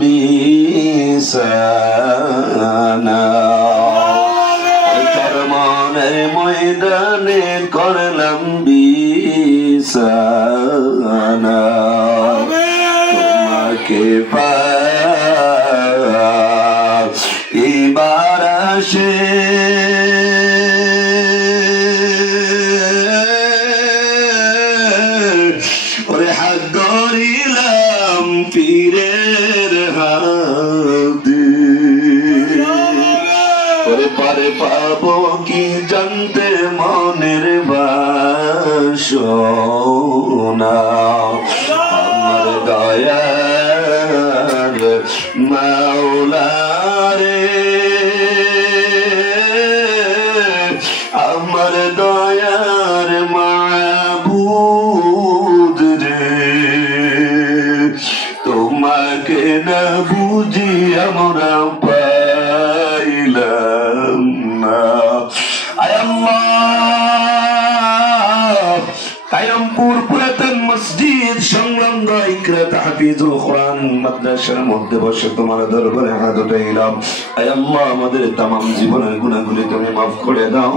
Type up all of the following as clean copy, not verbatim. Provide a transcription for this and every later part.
বিছানা চরমনের ময়দানে করলাম বিছানা তোমাকে এবার আসে ওরে হাত ধরিলাম পীরের হাতে ওরে পারে পাবো কি জানতে মনের বাসনা আমার দয়ার মাওলা রে আমার দয়ার মাবুদ রে তোমাকে না বুঝি আমরা পাইলাম না আয় আল্লাহ কায়মপুর পুরাতন মসজিদ সংলগ্ন ইকরা তাহফিজুল কোরআন মাদ্রাসার মধ্যে বসে তোমার দরবারে হাত উঠাইলাম আয় আল্লাহ আমাদের तमाम জীবনের গুনাহগুলি তুমি maaf করে দাও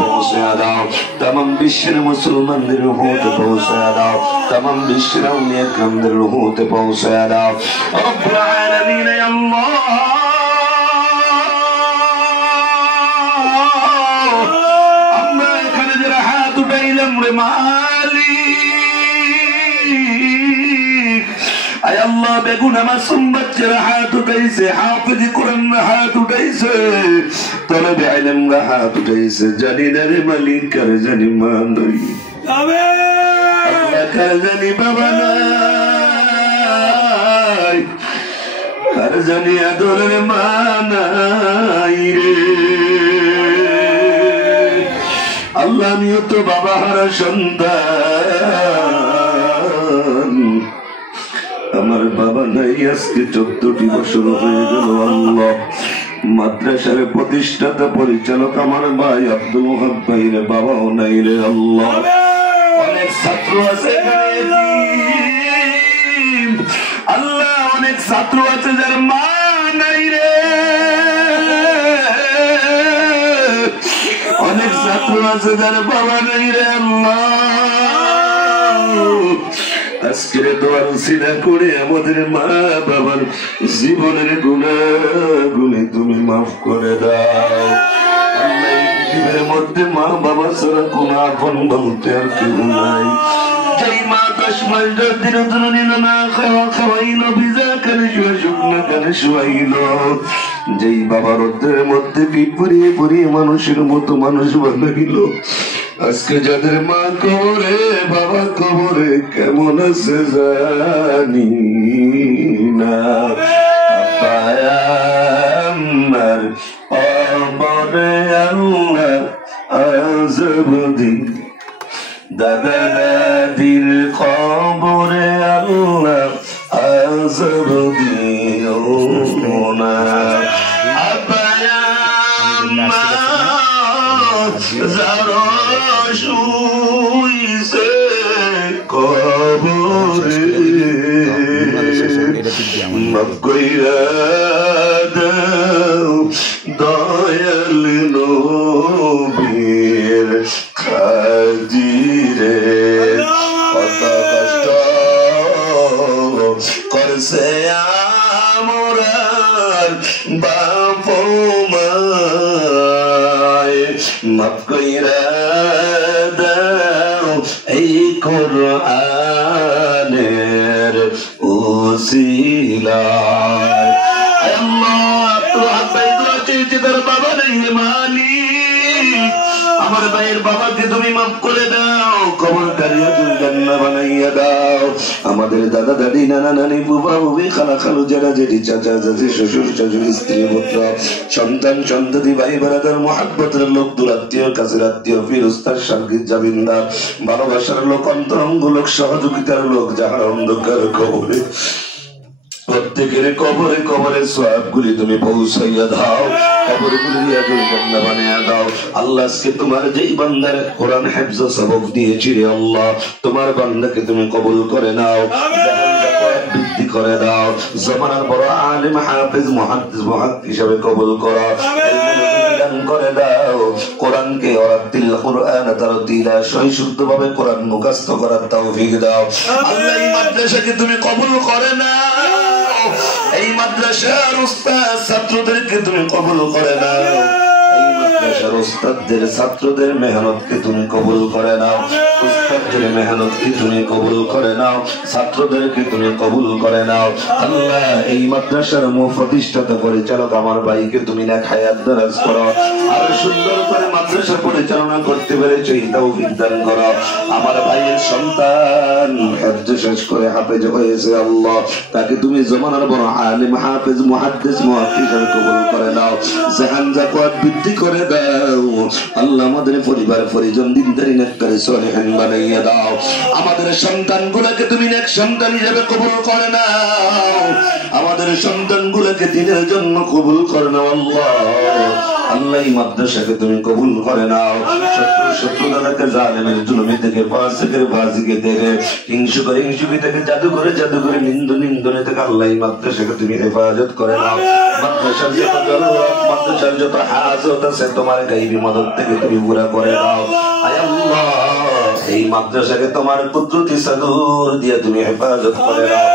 পৌঁছে দাও तमाम বিশ্বের মুসলমানদের রুহতে পৌঁছে দাও तमाम বিশ্বের আউলিয়া کرامদের রুহতে পৌঁছে দাও রব্বুল আলামিন ya আল্লাহ আয় আল্লাহ বেগুনা মাসুম বাচ্চারা হাত উঠাইছে হাফেজ কোরআন হাত উঠাইছে তলবে ইলম হাত উঠাইছে জানি না রে মালিক কার জানি মা নাই আল্লাহ কার জানি বাবা নাই কার জানি আদরের মা নাই রে আল্লাহ আমিও তো বাবা হারা সন্তান আমার বাবা নাই আজকে 14টি বছর হয়ে গেল আল্লাহ মাদ্রাসার প্রতিষ্ঠাতা পরিচালক আমার ভাই আব্দুল ওয়াহাব ভাইয়ের বাবাও নাই রে আল্লাহ অনেক ছাত্র আছে আল্লাহ অনেক ছাত্র আছে যার মা নাই রে অনেক ছাত্র আছে যার বাবা নাই রে আল্লাহ আজকের দোয়ার উসিলা করে আমাদের মা বাবার জীবনের গুনাহগুলি তুমি মাফ করে দাও আল্লাহ এই পৃথিবীর মধ্যে মা বাবা ছাড়া কোনো আপন বলতে আর কেউ নাই যেই মা 10 মাস 10 দিন ধরে নিল না খাওয়াইলো ভিজা কানে শুকনো কানে শুয়াইলো যেই বাবার রোদের মধ্যে পিপুরিয়ে পুরিয়ে মানুষের মতো মানুষ বানাইল আজকে যাদের মা কবরে বাবা কবরে কেমন আছে জানি না আমার কবরে আল্লাহ আযব দিন দাদা দাদির কবরে আল্লাহ আযব দিও না শুইছে কবরে মাফ কইরা দাও দয়াল নবীর খাজিরে কত কষ্ট করছে আমরার বাপ মায় মাফ কইরা দাও এই কোরআনের উসিলায় আল্লাহ তো আব্বাই দোয়াতে তার বাবা নাই মালিক আমার ভাইয়ের বাবাকে তুমি মাফ করে দাও কবর কারিয়াতুল জান্নাহ বানাইয়া দাও আমাদের দাদা দাদি নানা নানি বুবা বুবি খালা খালু যারা জেঠি চাচা চাচি শ্বশুর শাশুড়ি স্ত্রী পুত্র সন্তান সন্ততি ভাই ব্রাদার মুহাব্বতের লোক দূর আত্মীয় কাছের আত্মীয় ফিরোস্তার সার্গিত জামিনদার ভালোবাসার লোক অন্তরঙ্গ লোক সহযোগিতার লোক যাহার অন্ধকার কবরে প্রত্যেকের কবরে কবরে সওয়াবগুলি তুমি পৌঁছাইয়া দাও কবরগুলি রিয়াজুল জান্নাহ বানাইয়া দাও আল্লাহ আজকে তোমার যেই বান্দার কোরআন হিফজ সবক দিয়েছি রে আল্লাহ তোমার বান্দাকে তুমি কবুল করে নাও করে দাও, জমানার বড় আলিম হাফেজ মুহাদ্দিস মুহাক্কিক হিসেবে কবুল করো, দান করে দাও, কোরআনকে ওয়ারাতিল কুরআন তারতিলা সহি শুদ্ধভাবে কোরআন মুখস্থ করার তৌফিক দাও। আল্লাহ এই মাদ্রাসাকে তুমি কবুল করে নাও, এই মাদ্রাসার উস্তাদ ছাত্রদেরকে তুমি কবুল করে নাও, এই মাদ্রাসার উস্তাদদের ছাত্রদের মেহনতকে তুমি কবুল করে নাও, উস্তাদদের মেহনতকে তুমি কবুল করে নাও, ছাত্রদেরকে তুমি কবুল করে নাও। আল্লাহ এই মাদ্রাসার প্রতিষ্ঠাতা পরিচালক আমার ভাইকে তুমি না হায়াত দারাজ করো, আর সুন্দর করে মাদ্রাসা পরিচালনা করতে পেরেছো এই তৌফিক দান করো। আমার ভাইয়ের সন্তান হজ্জ শেষ করে হাফেজ হয়েছে, আল্লাহ তাকে তুমি জমানার বড় আলিম হাফেজ মুহাদ্দিস মুহাক্কিক কবুল করে নাও, জাহান জাকাত বৃদ্ধি করে দাও। আল্লাহ আমাদের পরিবার পরিজন দিনদারি নেককারী সলিহিন বানাইয়া দাও। আমাদের সন্তানগুলোকে তুমি নেক সন্তান হিসেবে কবুল করে নাও, আমাদের সন্তানগুলোকে দিনের জন্য কবুল করে নাও। আল্লাহ আল্লাহ এই মাদ্রাসাকে তুমি কবুল করে নাও, শত্রুদাকে জালেমের জুলুমি থেকে ফাসিকের ফাসিকে থেকে হিংসুকি থেকে জাদুঘরে নিন্দনে থেকে আল্লাহ এই মাদ্রাসাকে তুমি হেফাজত করে নাও। মাদ্রাসার যত জরুরত, মাদ্রাসার যত হাজত আছে তোমার গায়বী মদদ থেকে তুমি পুরা করে দাও। আয় আল্লাহ এই মাদ্রাসাকে তোমার কুদরতি সাদুর দিয়ে তুমি হেফাজত করে দাও।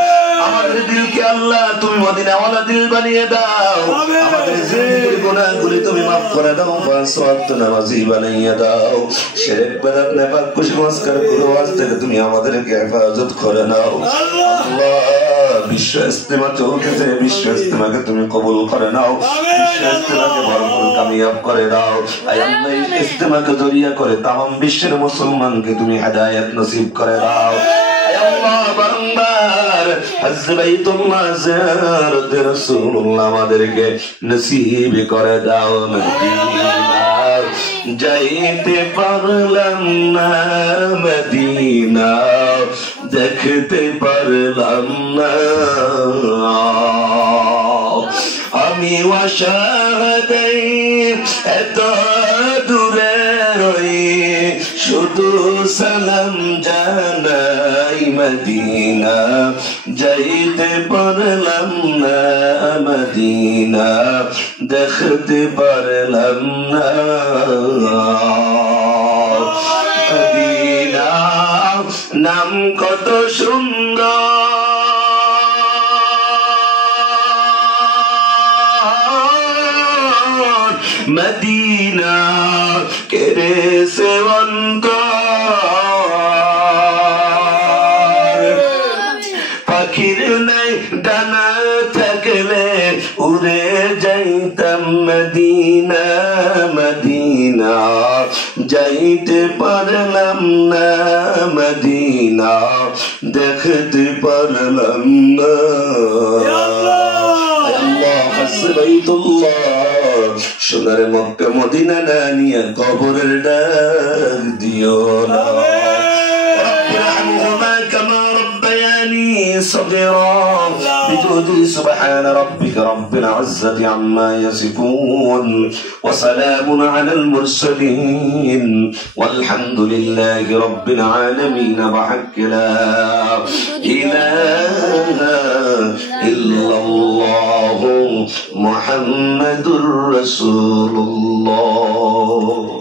আমাদের দিলকে আল্লাহ তুমি মদিনাওয়ালা দিল বানিয়ে দাও, আমাদের জিন্দেগির গুনাহগুলি তুমি মাফ করে দাও, পাঁচ ওয়াক্ত নামাজি বানিয়ে দাও। শিরক বেদাত নেপাক কুসংস্কার কুরওয়াজ থেকে তুমি আমাদেরকে হেফাজত করে নাও। আল্লাহ বিশ্ব ইস্তেমা চলতেছে, বিশ্ব ইস্তেমাকে তুমি কবুল করে নাও, বিশ্ব ইস্তেমাকে ভরপুর কামিয়াব করে দাও। আয় আল্লাহ এই ইস্তেমাকে জরিয়া করে তামাম বিশ্বের মুসলমানকে তুমি হেদায়েত নসিব করে দাও। আয় আল্লাহ বারংবার হজ বাইতুল্লাহ জিয়ারত রাসূলুল্লাহ আমাদেরকে নসিব করে দাও। মদিনা যাইতে পারলাম না, মদিনা দেখতে পারলাম না, আমি অসহায় এত দূরে রই, শুধু সালাম জানাই, মদিনা যাইতে পারলাম না, মদিনা দেখতে পারলাম না, মদিনা নাম কত সুন্দর, মদিনা কেড়েছে অন্তর, পাখির নাই ডানা থাকলে উড়ে যাইতাম, মদিনা মদিনা যাইতে পারলাম না, মদিনা দেখতে পারলাম না। আল্লাহ হাসবাইতুল্লাহ সোনার মক্কা মদিনা না নিয়ে কবরের ডাক দিও না। صغيرا بجود سبحان ربك رب العزة عما يصفون وسلام على المرسلين والحمد لله رب العالمين بحق لا إله إلا الله محمد رسول الله.